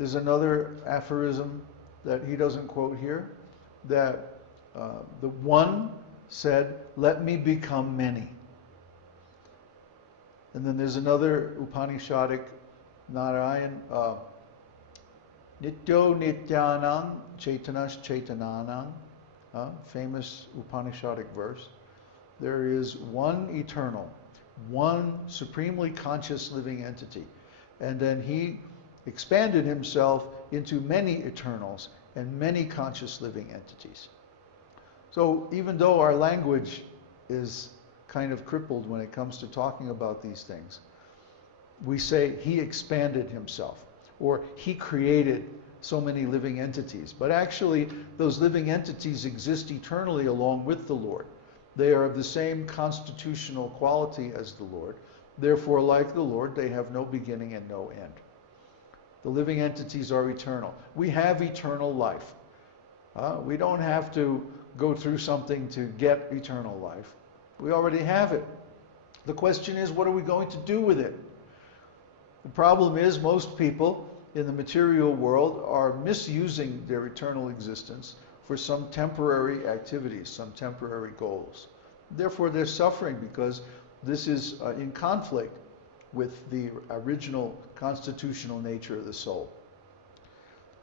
There's another aphorism that he doesn't quote here, that the one said, "Let me become many." And then there's another Upanishadic Narayan, Nityo Nityanang Chaitanas Chaitananang, famous Upanishadic verse. There is one eternal, one supremely conscious living entity. And then he expanded himself into many eternals and many conscious living entities. So even though our language is kind of crippled when it comes to talking about these things, we say he expanded himself, or he created so many living entities. But actually, those living entities exist eternally along with the Lord. They are of the same constitutional quality as the Lord. Therefore, like the Lord, they have no beginning and no end. The living entities are eternal. We have eternal life. We don't have to go through something to get eternal life. We already have it. The question is, what are we going to do with it? The problem is, most people in the material world are misusing their eternal existence for some temporary activities, some temporary goals. Therefore, they're suffering because this is in conflict with the original constitutional nature of the soul.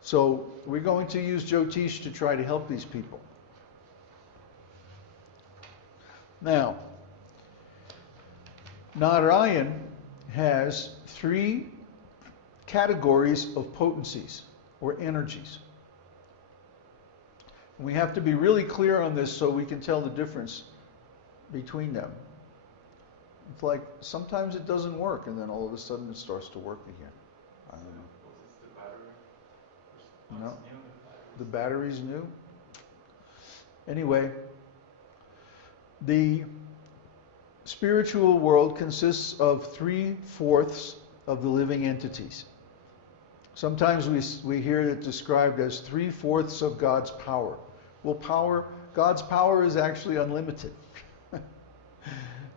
So we're going to use Jyotish to try to help these people. Now, Narayan has 3 categories of potencies or energies. We have to be really clear on this so we can tell the difference between them. It's like sometimes it doesn't work and then all of a sudden it starts to work again. I don't know. No, the battery's new. Anyway, the spiritual world consists of 3/4 of the living entities. Sometimes we hear it described as 3/4 of God's power. Well, God's power is actually unlimited.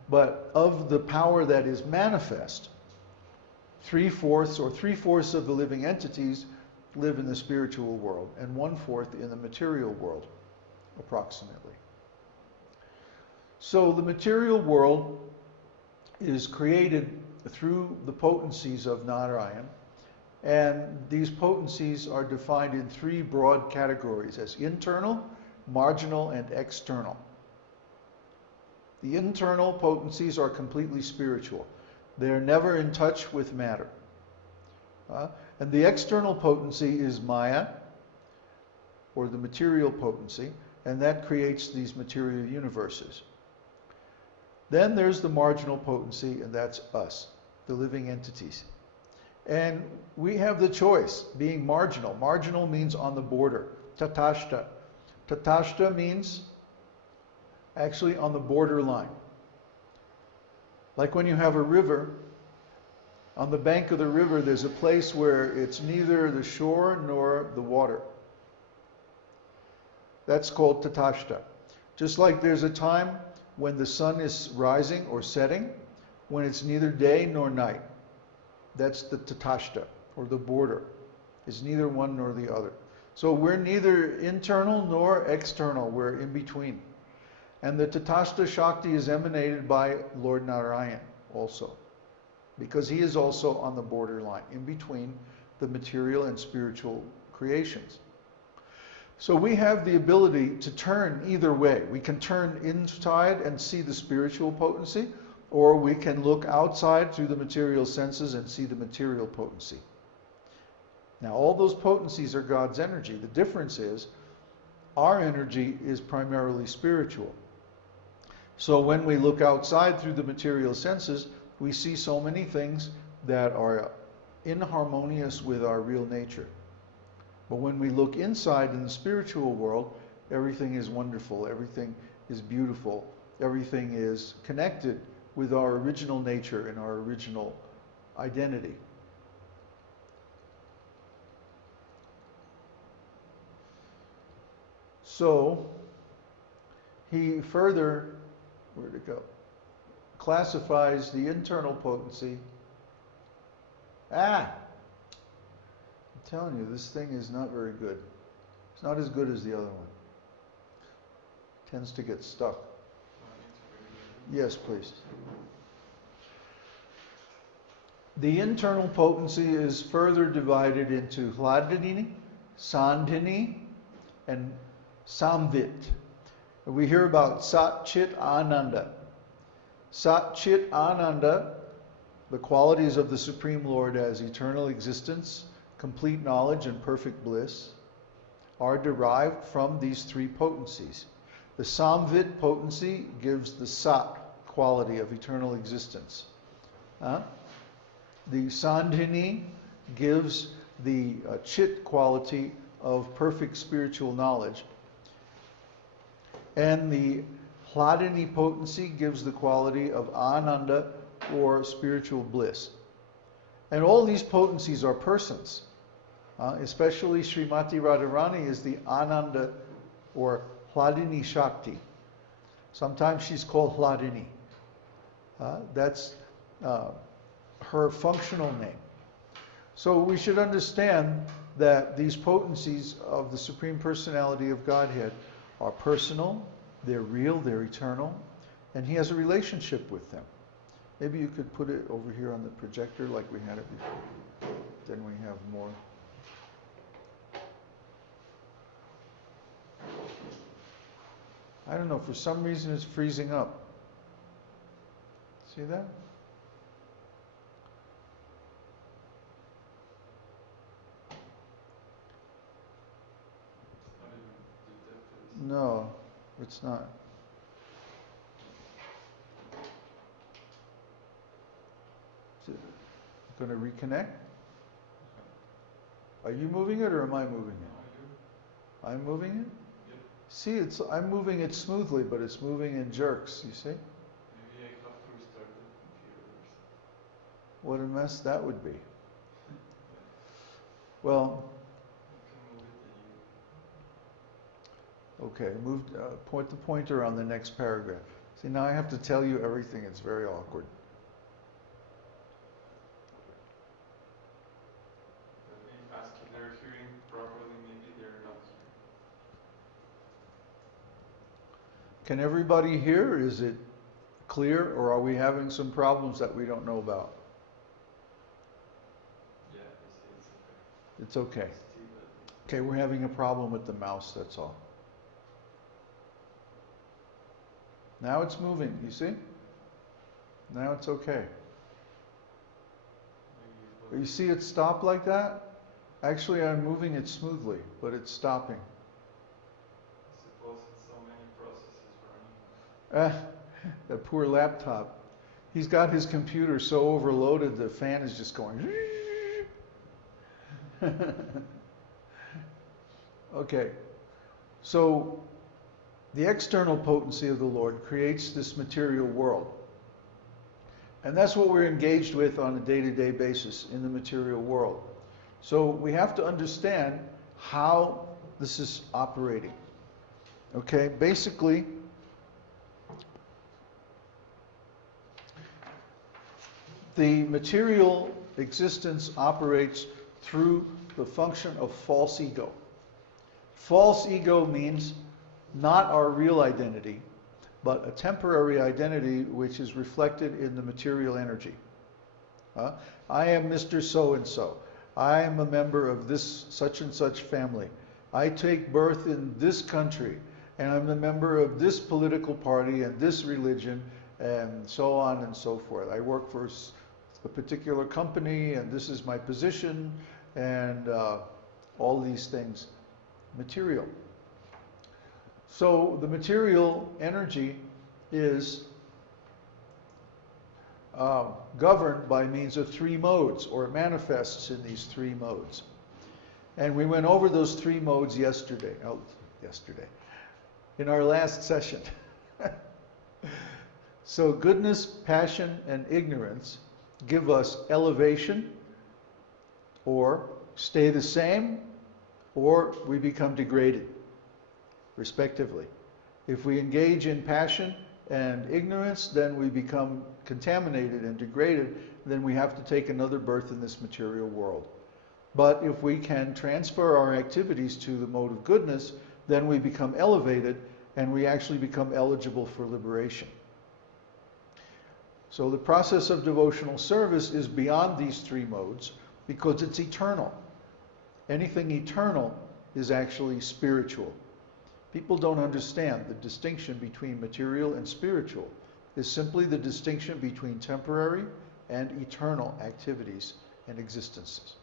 But of the power that is manifest, 3/4 or 3/4 of the living entities live in the spiritual world, and 1/4 in the material world, approximately. So the material world is created through the potencies of Narayan, and these potencies are defined in 3 broad categories as internal, marginal, and external. The internal potencies are completely spiritual. They are never in touch with matter. And the external potency is Maya, or the material potency, and that creates these material universes. Then there's the marginal potency, and that's us, the living entities. And we have the choice, being marginal. Marginal means on the border. Tatashta. Tatashta means actually on the borderline. Like when you have a river, on the bank of the river there's a place where it's neither the shore nor the water. That's called Tatashta. Just like there's a time when the sun is rising or setting, when it's neither day nor night. That's the Tatashta, or the border. It's neither one nor the other. So we're neither internal nor external, we're in between. And the Tatashta Shakti is emanated by Lord Narayan also, because he is also on the borderline, in between the material and spiritual creations. So we have the ability to turn either way. We can turn inside and see the spiritual potency, or we can look outside through the material senses and see the material potency. Now, all those potencies are God's energy. The difference is our energy is primarily spiritual. So when we look outside through the material senses, we see so many things that are inharmonious with our real nature. But when we look inside in the spiritual world, everything is wonderful, everything is beautiful, everything is connected with our original nature and our original identity. So he further, where'd it go? Classifies the internal potency. telling you, this thing is not very good. It's not as good as the other one. Tends to get stuck. Yes, please. The internal potency is further divided into Hladini, Sandhini, and Samvit. We hear about Sat Chit Ananda. Sat Chit Ananda, the qualities of the Supreme Lord as eternal existence, complete knowledge, and perfect bliss, are derived from these three potencies. The Samvit potency gives the Sat quality of eternal existence. The Sandhini gives the Chit quality of perfect spiritual knowledge. And the Hladini potency gives the quality of Ananda or spiritual bliss. And all these potencies are persons. Especially Srimati Radharani is the Ananda or Hladini Shakti. Sometimes she's called Hladini. That's her functional name. So we should understand that these potencies of the Supreme Personality of Godhead are personal, they're real, they're eternal, and he has a relationship with them. Maybe you could put it over here on the projector like we had it before. Then we have more. I don't know, for some reason it's freezing up. See that? No, it's not. Is it going to reconnect? Are you moving it or am I moving it? I'm moving it? See, I'm moving it smoothly, but it's moving in jerks, you see? Maybe I have to restart the computer. What a mess that would be. Well, okay, point the pointer on the next paragraph. See, now I have to tell you everything. It's very awkward. Let me ask if they're hearing properly. Maybe they're not hearing. Can everybody hear? Is it clear, or are we having some problems that we don't know about? Yeah, it's okay. It's okay. Okay, we're having a problem with the mouse, that's all. Now it's moving, you see? Now it's okay. You see it stop like that? Actually, I'm moving it smoothly, but it's stopping. I suppose it's so many processes running. That poor laptop. He's got his computer so overloaded, the fan is just going. Okay, so the external potency of the Lord creates this material world. And that's what we're engaged with on a day-to-day basis in the material world. So we have to understand how this is operating. Okay, basically, the material existence operates through the function of false ego. False ego means not our real identity, but a temporary identity which is reflected in the material energy. I am Mr. So-and-so. I am a member of this such and such family. I take birth in this country, and I'm a member of this political party and this religion, and so on and so forth. I work for a particular company, and this is my position, and all these things. Material. So the material energy is governed by means of three modes, or it manifests in these three modes. And we went over those three modes yesterday, in our last session. So goodness, passion, and ignorance give us elevation, or stay the same, or we become degraded, respectively. If we engage in passion and ignorance, then we become contaminated and degraded, then we have to take another birth in this material world. But if we can transfer our activities to the mode of goodness, then we become elevated and we actually become eligible for liberation. So the process of devotional service is beyond these three modes because it's eternal. Anything eternal is actually spiritual. People don't understand the distinction between material and spiritual is simply the distinction between temporary and eternal activities and existences.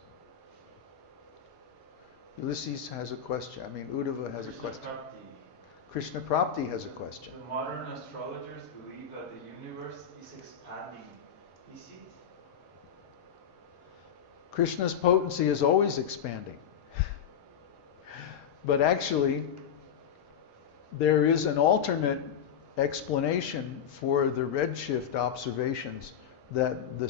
Ulysses has a question. Uddhava has a question. Krishna Prapti has a question. The modern astrologers believe that the universe is expanding. Is it? Krishna's potency is always expanding. But actually, there is an alternate explanation for the redshift observations that the